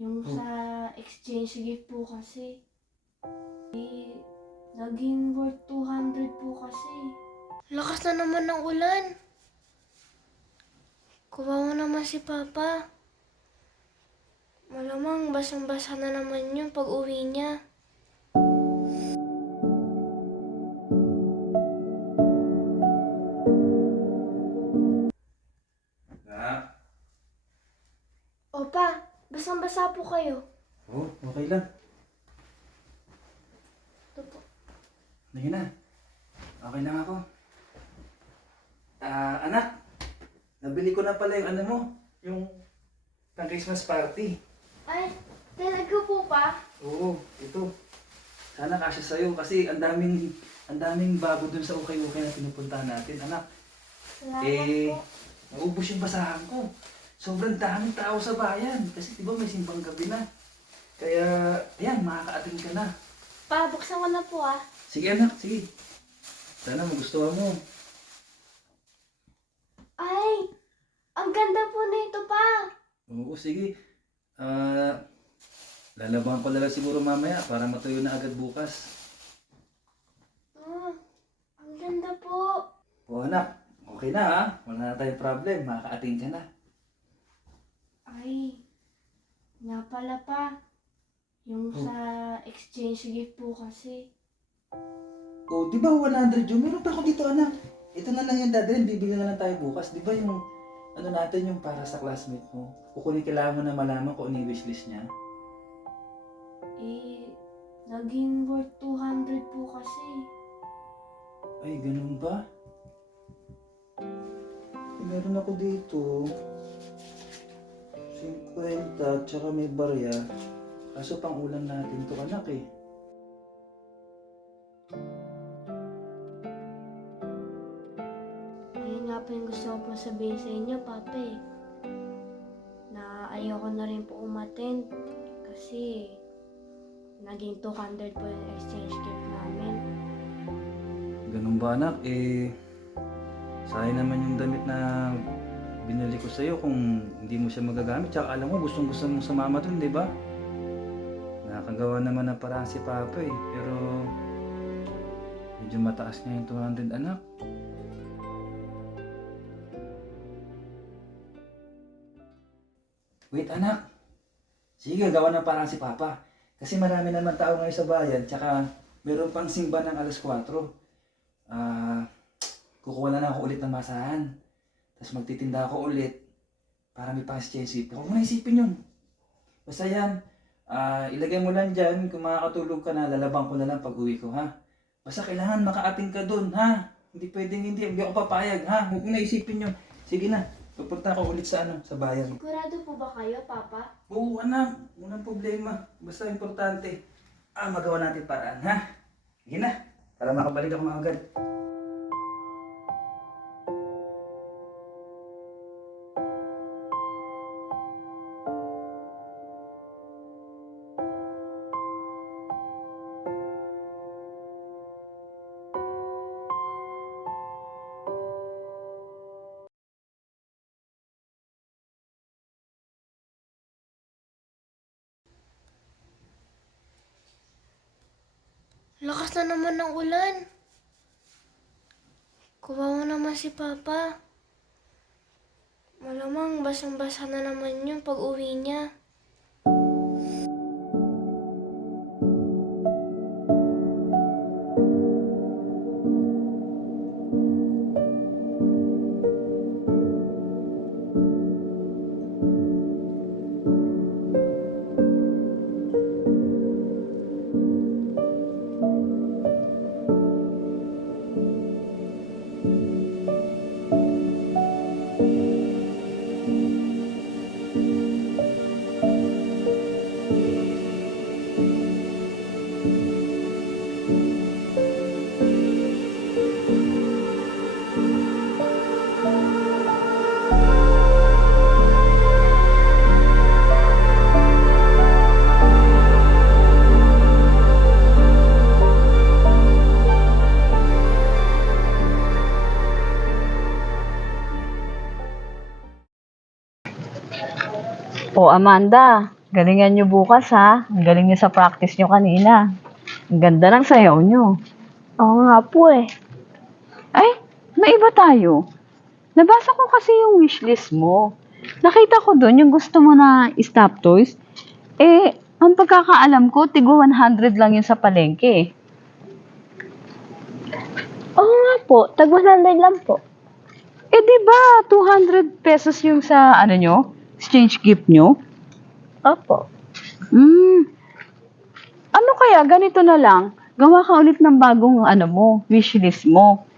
Yung sa exchange gift po kasi, eh, naging worth 200 po kasi. Lakas na naman ng ulan. Kuwawa naman si Papa. Malamang basang-basa na naman yun pag uwi niya. Basang-basa po kayo. oh, okay lang. Ito po. Sige na. Okay lang ako. Ah, anak. Nabili ko na pala yung ano mo. Yung pang Christmas party. Ay, talaga po pa? Oo, ito. Sana kasya sa'yo kasi ang daming ang daming bago dun sa ukay-ukay na pinupuntahan natin, anak. Salamat Eh, po. naubos yung basahan ko. Sobrang daming tao sa bayan. Kasi di ba may simbang gabi na. Kaya, ayan, makaka-attend ka na. Pa, buksan ko na po ah. Sige anak, sige. Sana magustuhan mo. Ay, ang ganda po nito pa. Oo, sige. Ah, lalabangan ko na lang siguro mamaya para matuyo na agad bukas. Ah, ang ganda po. O anak, okay na ha? Wala na tayong problem. Makaka-attend ka na. Ay, nga pala pa. Yung Oh. sa exchange gift po kasi. O, di ba 100 yun? Meron pa ako dito anak. Ito na lang yung dadalhin. Bibili na lang tayo bukas. Di ba yung ano natin yung para sa classmate mo? Kukunin kailangan mo na malaman kung ano yung wishlist niya. Eh, naging worth 200 po kasi. Ay, ganun ba? Eh, meron ako dito. 50, tsaka may barya. Kaso pang ulam natin to anak eh. Ayun nga po yung gusto ko po sabihin sa inyo, Papa eh. Na ayoko na rin po umattend kasi naging 200 po yung exchange gift namin. Ganun ba anak? Eh, sayang naman yung damit na binili ko sa'yo kung hindi mo siya magagamit. Tsaka alam mo, gustong gusto mong sumama dun, di ba? Nakakagawa naman ng paraan si Papa eh. Pero medyo mataas nga yung 200 anak. Wait anak. Sige, gawa ng parang si Papa. Kasi marami naman tao ngayon sa bayan. Tsaka meron pang simba ng alas 4. Ah, kukuha na lang ako ulit ng masahan. Tapos magtitinda ako ulit para may pang exchange Huwag mo na isipin yun. Basta yan, ah, ilagay mo lang dyan. Kung makakatulog ka na, lalabang ko na lang pag uwi ko, ha? Basta kailangan makaating ka dun, ha? Hindi pwedeng hindi. Hindi ako papayag, ha? Huwag mo na isipin yun. Sige na, pupunta ako ulit sa ano, sa bayan. Sigurado po ba kayo, Papa? Oo, anak. Walang problema. Basta importante. Ah, magawa natin paraan, ha? Sige na. Para makabalik ako agad. Lakas na naman ng ulan. Kuwawa naman si Papa. Malamang basang-basa na naman yun pag uwi niya. O Amanda, Galingan nyo bukas ha. Ang galing nyo sa practice nyo kanina. Ang ganda ng sayaw nyo. Oo nga po eh. Ay, may iba tayo. Nabasa ko kasi yung wishlist mo. Nakita ko doon yung gusto mo na stop toys. Eh, ang pagkakaalam ko, tigo 100 lang yun sa palengke. Oo nga po, tag 100 lang po. Eh, di ba 200 pesos yung sa, ano nyo, exchange gift nyo? Opo. Hmm. Ano kaya, ganito na lang, gawa ka ulit ng bagong, ano mo, wishlist mo.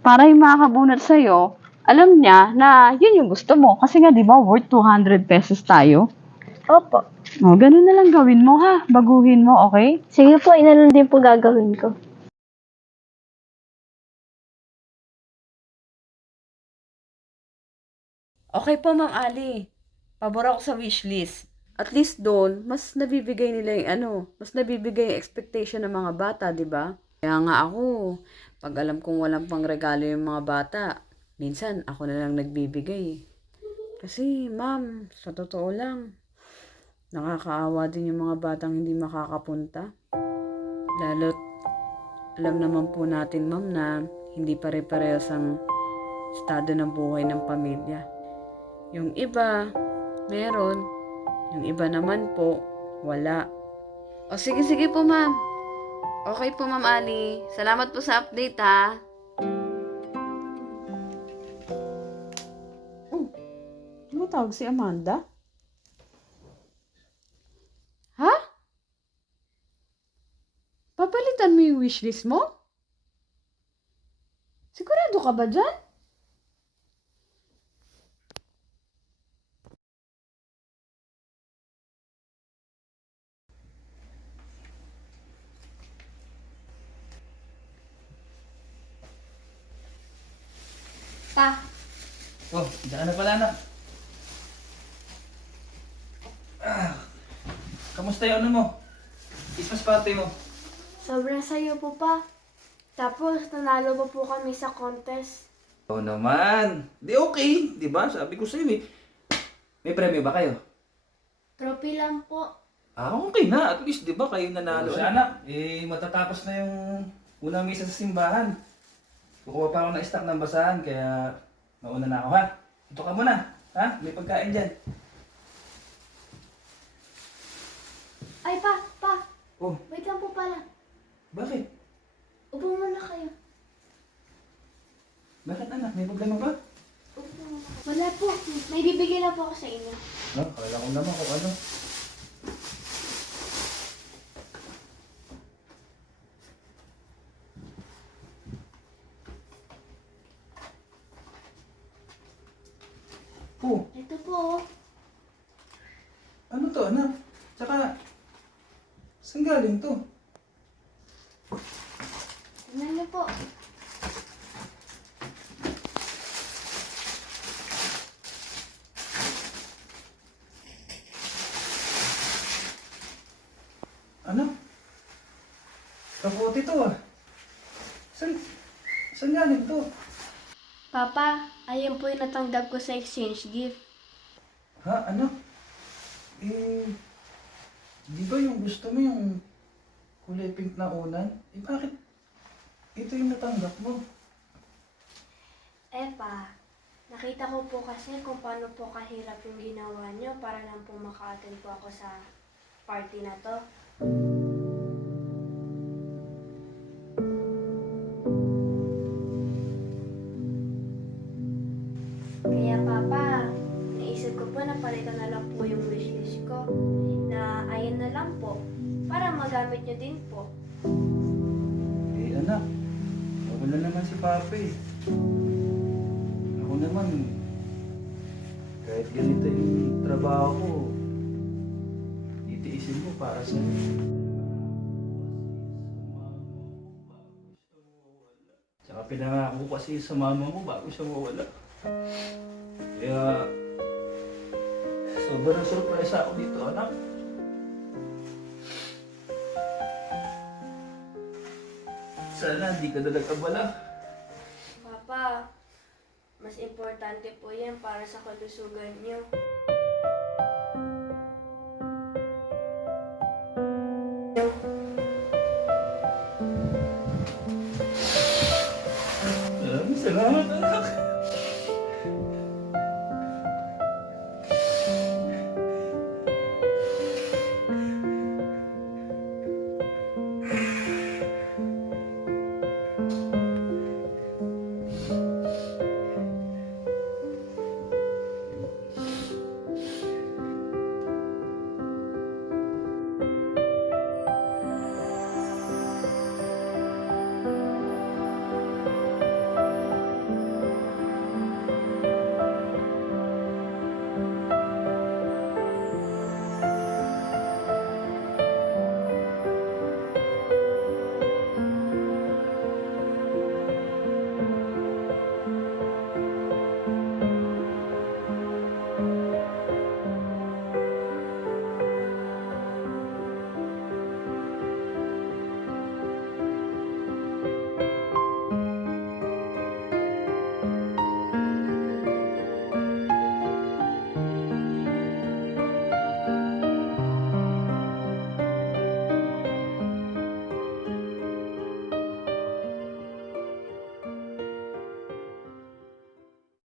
Para yung makakabunot sa'yo, alam niya na yun yung gusto mo. Kasi nga, di ba, worth 200 pesos tayo. Opo. O, ganun na lang gawin mo ha. Baguhin mo, okay? Sige po, inalan din po gagawin ko. Okay po, Ma'am Ali. Pabor ako sa wishlist. At least doon, mas nabibigay nila yung ano, mas nabibigay yung expectation ng mga bata, di ba? Kaya nga ako, pag alam kong walang pang regalo yung mga bata, minsan ako na lang nagbibigay. Kasi, ma'am, sa totoo lang, nakakaawa din yung mga batang hindi makakapunta. Lalo't, alam naman po natin, ma'am, na hindi pare-parehas ang estado ng buhay ng pamilya. Yung iba, meron. Yung iba naman po, wala. O sige, sige po ma'am. Okay po ma'am Ali. Salamat po sa update ha. Oh, ano tawag si Amanda? Ha? Papalitan mo yung wishlist mo? Sigurado ka ba dyan? Pa, Oh, diyan ka na pala anak. Ah, kamusta yung ano mo? Christmas party mo? sobrang sayo po pa. Tapos, nanalo pa po kami sa contest. Oo naman. Di okay, di ba? Sabi ko sa'yo eh. May premyo ba kayo? Trophy lang po. Ah, okay na. At least, di ba, kayo nanalo. Siya, anak. Eh, matatapos na yung unang misa sa simbahan. Kukuha pa ako ng stock ng basahan, kaya mauna na ako, ha? Ito ka muna, ha? May pagkain dyan. Ay, pa, pa. Oh, Wait lang po pala. bakit? Upo muna kayo. Bakit, anak? May problema ba? Upo muna. Wala po. May bibigyan na po ako sa inyo. No, kala ko naman kung ano. Oh, Ito po. oh. ano to, anak? Tsaka, saan galing to? Tingnan niyo po. Ano? Kaputi to ah. Saan, saan galing to? Papa, ayun po yung natanggap ko sa exchange gift. Ha? Ano? Eh, di ba yung gusto mo yung kulay pink na unan? Eh, bakit ito yung natanggap mo? Eh pa, nakita ko po kasi kung paano po kahirap yung ginawa niyo para lang po maka-attend po ako sa party na to. Ko. Na ayun na lang po, para magamit niyo din po. Eh, anak, wala naman si Papa eh. Ako naman, kahit ganito yung trabaho ko, itiisin mo para sa Tsaka pinangako ko kasi sa mama mo bago siya mawala. Kaya, sobrang surprise ako dito, anak. Sana hindi ka na nag-abala. Papa, mas importante po yan para sa kalusugan niyo.